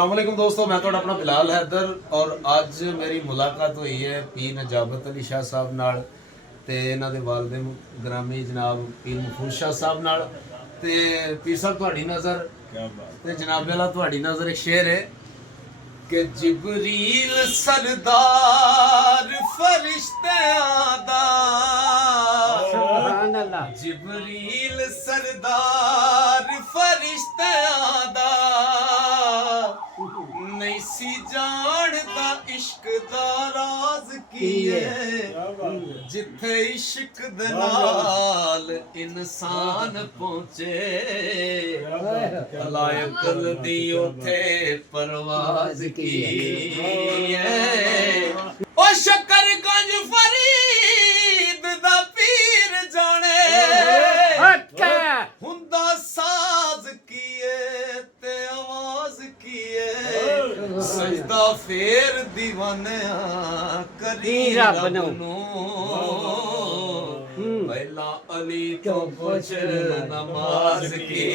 अस्सलामुअलैकुम दोस्तों, मैं तो अपना बिलाल हैदर और ਅੱਜ ਮੇਰੀ ਮੁਲਾਕਾਤ ਹੋਈ ਹੈ ਪੀਰ ਨਜਾਬਤ ਅਲੀ ਸ਼ਾਹ ਸਾਹਿਬ ਨਾਲ ਤੇ ਇਹਨਾਂ ਦੇ ਵਾਲਿਦ ਗ੍ਰਾਮੀ ਜਨਾਬ ਪੀਰ ਮਫੂਜ਼ ਸ਼ਾਹ ਸਾਹਿਬ ਨਾਲ। ਤੇ ਪੀਰ ਸਾਹਿਬ ਤੁਹਾਡੀ ਨਜ਼ਰ ਤੇ ਜਨਾਬ ਵਾਲਾ ਤੁਹਾਡੀ ਨਜ਼ਰ ਇੱਕ ਸ਼ੇਰ ਹੈ ਕਿ ਜਿਬਰੀਲ ਸਰਦਾਰ ਫਰਿਸ਼ਤਿਆਂ ਦਾ ਸੁਭਾਨ ਅੱਲਾਹ, ਜਿਬਰੀਲ ਸਰਦਾਰ ਫਰਿਸ਼ਤਿਆਂ ਦਾ नहीं सी जानता इश्क दा राज की है जिथे इश्क दे नाल इंसान पहुंचे लायक दी उथे परवाज की है ओ शकरगंज फरीद दा पीर जाने हुंदा साज की है ते आवाज की है सजदा फेर दीवानिया करी रब नू पहला अली तो पुछ नमाज की